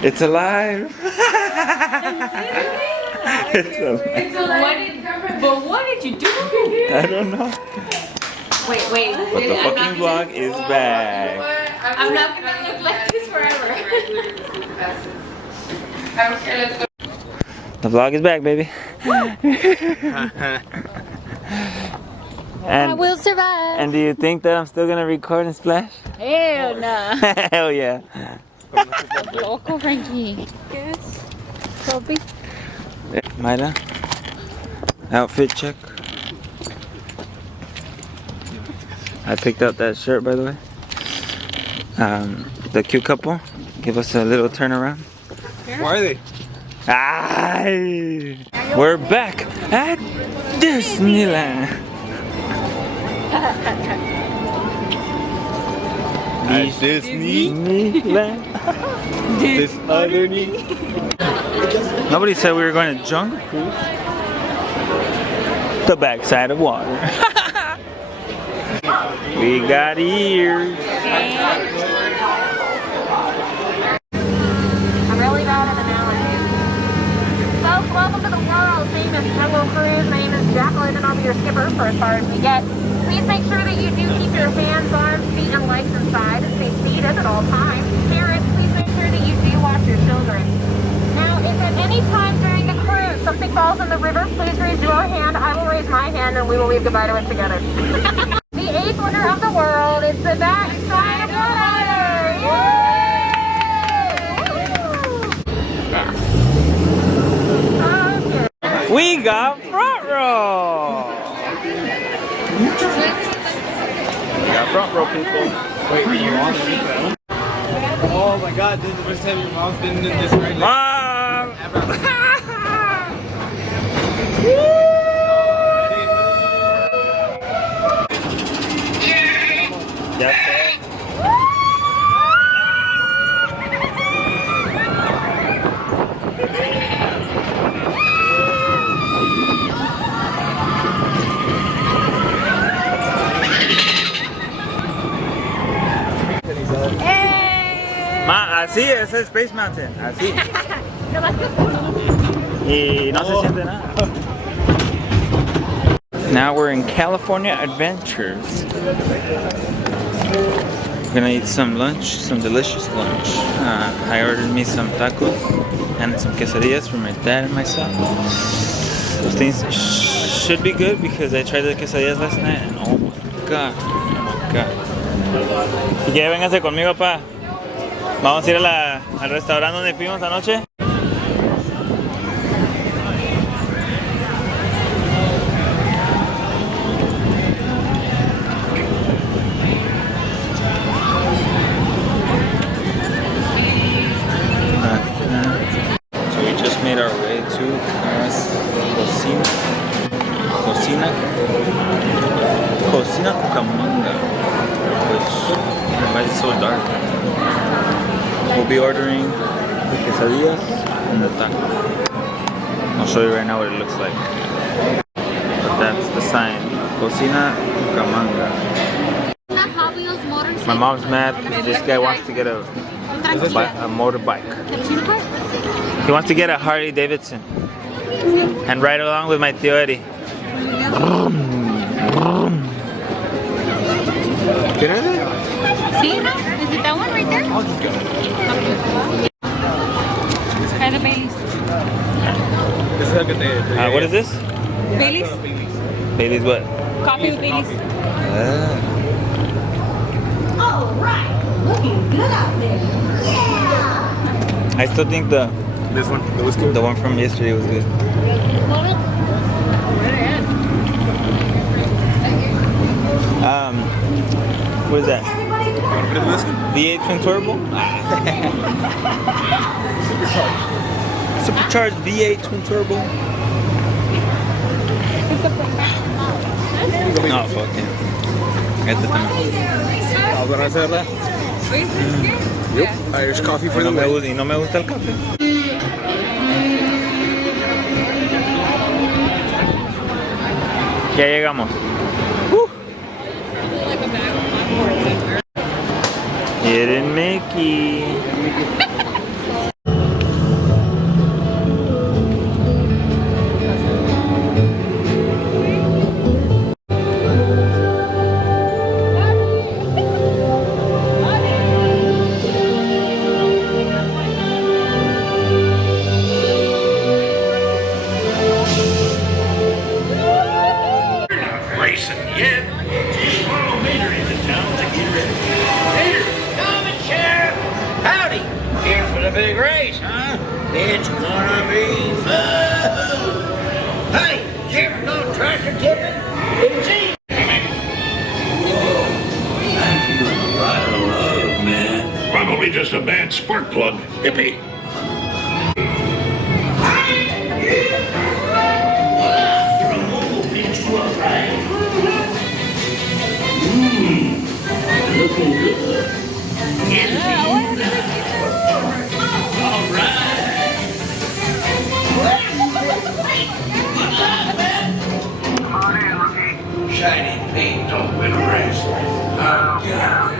It's alive. It's alive. But what did you do? I don't know. Wait. But the fucking vlog is back. I'm not gonna look like this forever. The vlog is back, baby. I will survive. And do you think that I'm still gonna record and splash? Hell no. Hell yeah. Loco Frankie. Yes. Copy. Myla, outfit check. I picked out that shirt, by the way. The cute couple give us a little turnaround. Why are they? Aye. We're back at Disneyland. At Disney. Disneyland. This underneath. Nobody said we were going to Jungle Cruise. The backside of water. We got ears. I'm really bad at analogies. Folks, welcome to the world famous Jungle Cruise. My name is Jacqueline and I'll be your skipper for as far as we get. Please make sure that you do keep your hands, arms, feet, and legs inside and stay seated at all times. Parents, please make sure that you do watch your children. Now, if at any time during the cruise something falls in the river, please raise your hand. I will raise my hand and we will wave goodbye to it together. The eighth wonder of the world is the backside of water. Yay! Okay. We got front row. We got front row, people. Wait, your mom's in this? Oh my god, this is the first time your mom's been in this right now. Mom! That's it. Ma, así es el Space Mountain, así. Y no se siente nada. Now we're in California Adventures. We're gonna eat some lunch, some delicious lunch. I ordered me some tacos and some quesadillas for my dad and myself. Those things should be good because I tried the quesadillas last night and oh my god, Si quiere, véngase conmigo, pa. Vamos a ir al restaurante donde fuimos anoche. So we just made our way to Cocina Cucamonga, which why is it so dark? We'll be ordering the quesadillas and the tacos. I'll show you right now what it looks like. But that's the sign, Cocina Cucamonga. My mom's mad because this guy wants to get a motorbike. He wants to get a Harley Davidson and ride along with my tío Eddie. Can I do it? See? Is it that one right there? I'll just go. Try the Baileys. This is like a What is this? Baileys? Bailey's what? Coffee with Baileys. Alright, looking good out there. Yeah! I still think this one, the whiskey. the one from yesterday was good. What is that? V8 twin turbo? Supercharged V8 twin turbo. No, fuck yeah. Este también. ¿Van a hacerla? Yep. Irish coffee for the way. Y no me gusta el café. Ya llegamos. Hidden Mickey. a big race, huh? It's gonna be fun. Hey, you ever go tractor tipping? It's easy. I'm feeling a lot of love, man. Probably just a bad spark plug, hippie. Looking good. All right. Shiny paint don't win a race. Oh, God.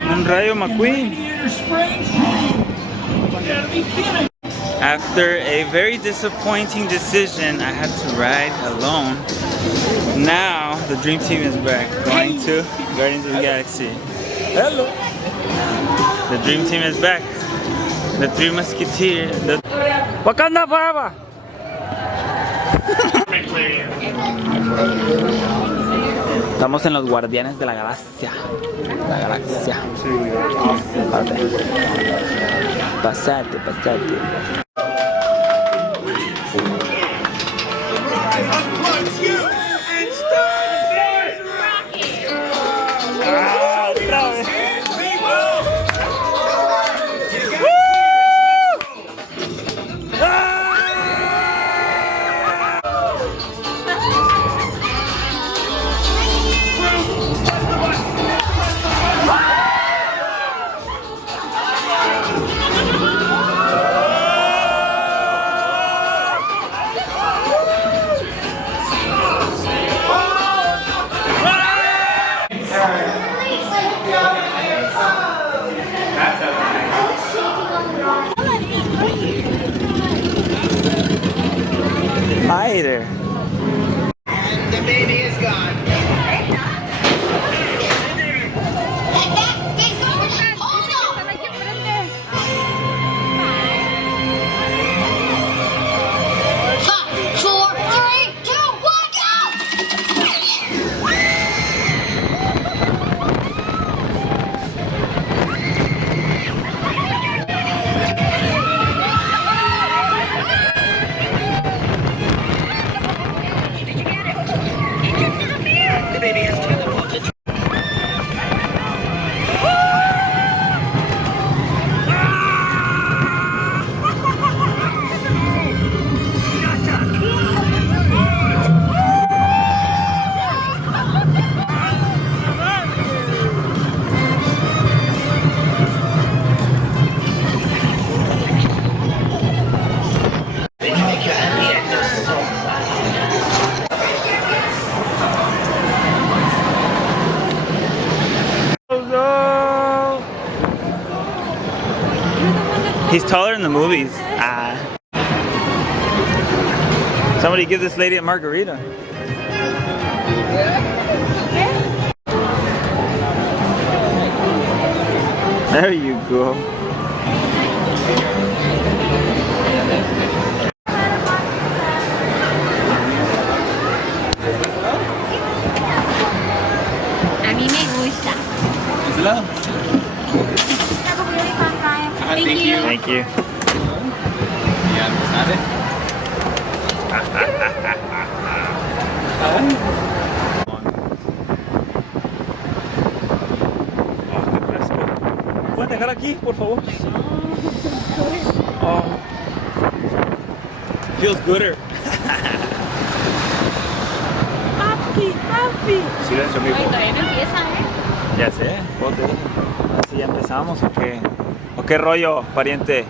Un Rayo McQueen. After a very disappointing decision, I had to ride alone. Now the Dream Team is back, going to Guardians of the Galaxy. Hello. The Dream Team is back. The Three Musketeers. Wakanda forever. Estamos en los Guardianes de la Galaxia. La Galaxia. Pasate, pasate. Hi there. And the baby is gone. He's taller in the movies. Somebody give this lady a margarita. There you go. A mí me gusta. Thank you. Thank you. ¿Puedes dejar aquí, por favor? Oh. Feels gooder. Silencio, amigo. Todavía no empieza, ¿eh? Ya sé, joder. Así ya empezamos, ¿o qué? ¿O qué rollo, pariente?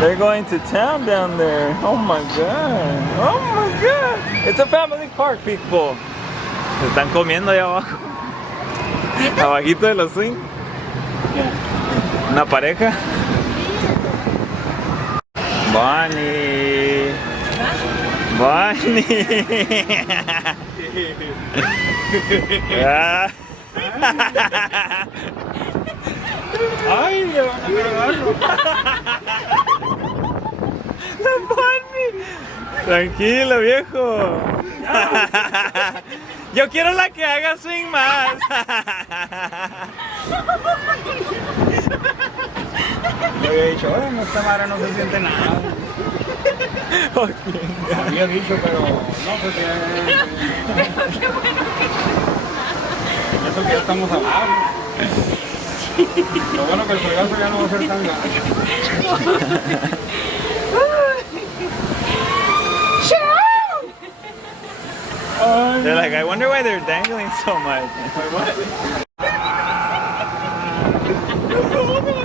They're going to town down there. Oh my god. Oh my god. It's a family park, people. Se están comiendo ahí abajo. Abajito de los swing. Una pareja. Bonnie. Bonnie. Ah. Ay, le van a agarrarlo. La Bonnie. Tranquilo, viejo. Yo quiero la que haga swing más. Le había dicho, no, esta madre no se siente nada. Había dicho, pero no, pues eso que ya estamos abajo. Lo bueno que el fregazo ya no va a ser tan gacho. They're like, I wonder why they're dangling so much.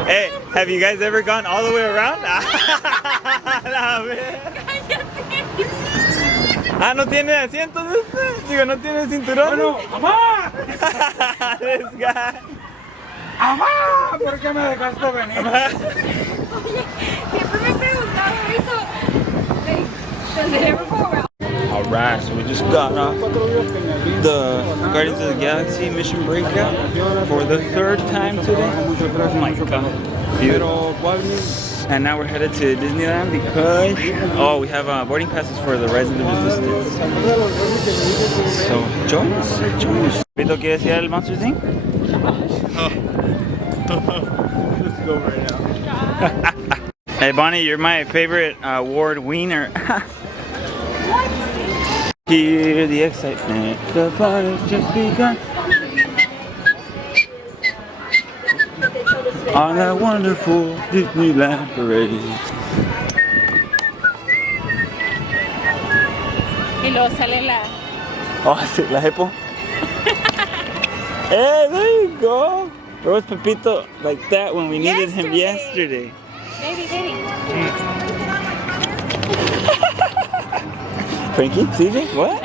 Hey, have you guys ever gone all the way around? Ah, ¿no tiene asiento de este? Digo, ¿no tiene cinturón? Bueno, ¡mamá! This guy. ¡Mamá! ¿Por qué me dejaste venir? Siempre me he preguntado eso. Like, does it ever go around? Alright, so we just got off the Guardians of the Galaxy mission breakout for the third time today. Oh my god. Beautiful. And now we're headed to Disneyland because, we have boarding passes for the Rise of the Resistance. So join us. ¿Pito quieres ir al Monster Thing? Let's go right now. Hey Bonnie, you're my favorite award winner. Hear the excitement, the fun has just begun. On that wonderful Disneyland parade. Y luego sale la... Oh, sí, la Epo. Hey, there you go. Where was Pepito like that when we needed him yesterday? Baby. Frankie? CJ? What?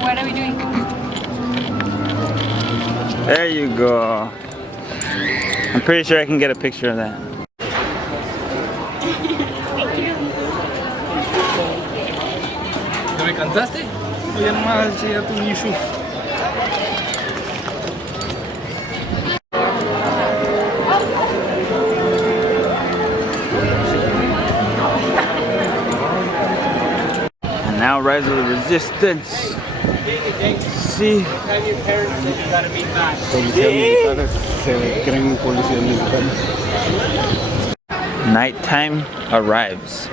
What are we doing? There you go. I'm pretty sure I can get a picture of that. ¿Te me cansaste? O ya no me vas a enseñar tu Nishu. And now Rise of the Resistance. Sí. Nighttime arrives.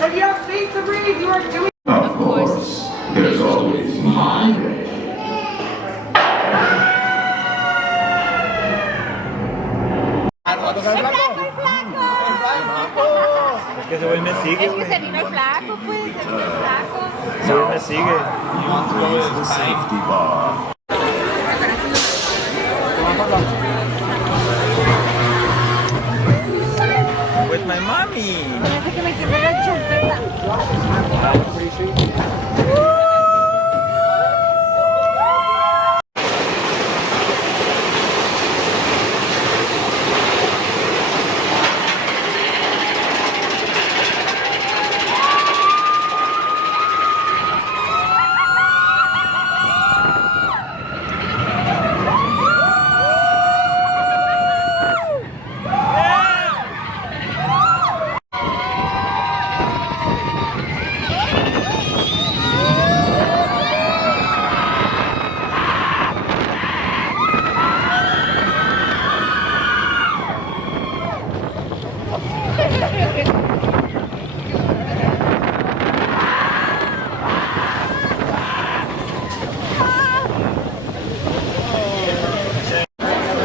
If you have space to breathe, you are doing. Of course, there's always my way. Es que ese güey me sigue. Es que se vino el flaco, pues. Se vino el flaco. Ese güey me sigue. The safety bar. With my mommy. Parece que me quedé la chanceta.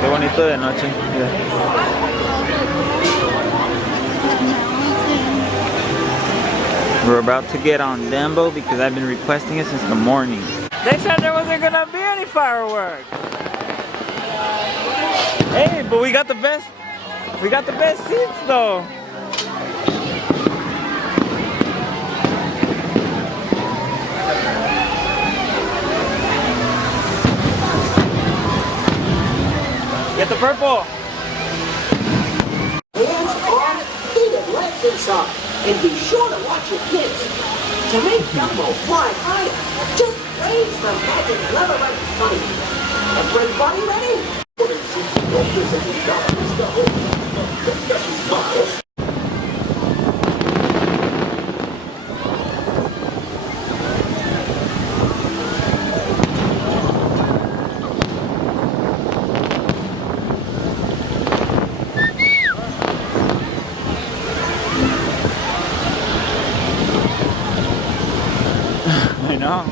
Qué bonito de noche. Mira. We're about to get on Dumbo because I've been requesting it since the morning. They said there wasn't gonna be any fireworks. Hey, but we got the best seats though. the purple. Hands on, feet and legs inside. And be sure to watch your kids. To make Dumbo fly higher, just raise the magic lever right in front of you. Everybody ready? I know.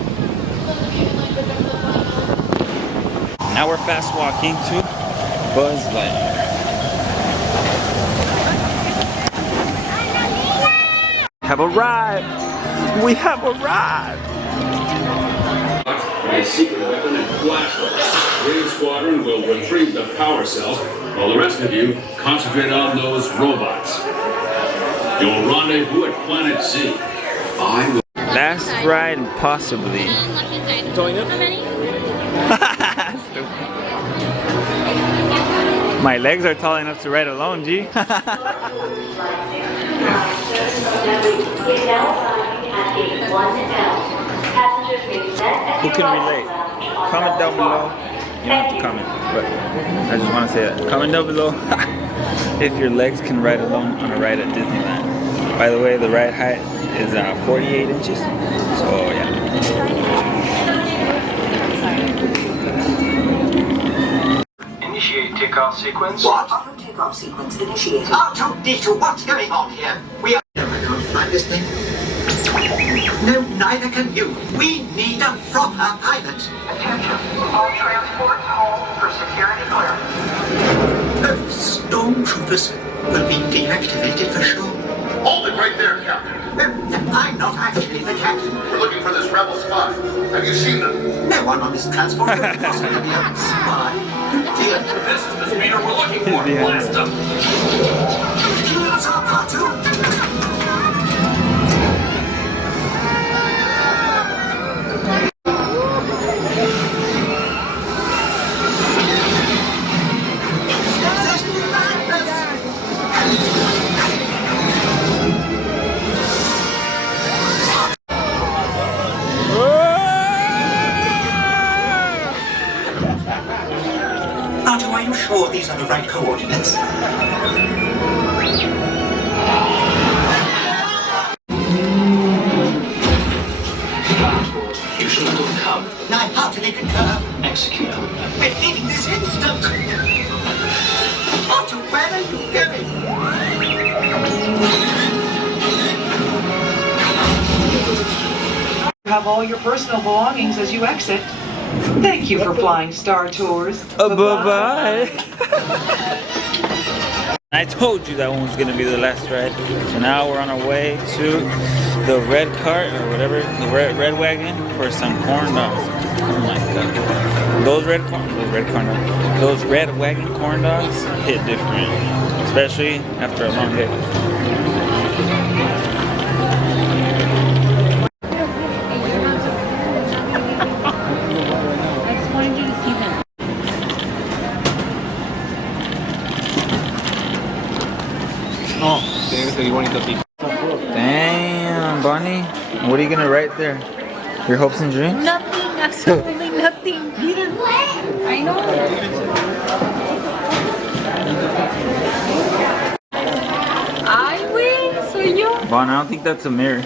Now we're fast walking to Buzz Lightyear. Have arrived! We have arrived! A secret weapon and flashlight. Green Squadron will retrieve the power cell, while the rest of you concentrate on those robots. You'll rendezvous at Planet Z. I will. Last ride, possibly. Join us. My legs are tall enough to ride alone, G. Who can relate? Comment down below. You don't have to comment, but I just want to say that. Comment down below if your legs can ride alone on a ride at Disneyland. By the way, the ride height is 48 inches. So yeah. Initiate takeoff sequence. What? Auto takeoff sequence initiated. R2-D2, what's going on here? We are... No, I can't fly this thing. No, neither can you. We need a proper pilot. Attention. All transports hold for security clearance. Stormtroopers will be deactivated for sure. Hold it right there, Captain. I'm not actually the captain. We're looking for this rebel spy. Have you seen them? No one on this transport could possibly be a spy. Dear. This is the speeder we're looking for. Blast them! Here's our cartoon. Otto, are you sure these are the right coordinates? You should let them come. I heartily concur. Execute them. We're leaving this instant. Otto, where are you going? Have all your personal belongings as you exit. Thank you for flying Star Tours. Bye-bye. I told you that one was gonna be the last ride. So now we're on our way to the red cart or whatever, the red wagon for some corn dogs. Oh my god. Those red wagon corn dogs hit different. Especially after a long day. Damn, Bonnie. What are you gonna write there? Your hopes and dreams? Nothing, absolutely nothing. I know. Ay, güey, soy yo. Bon, I don't think that's a mirror.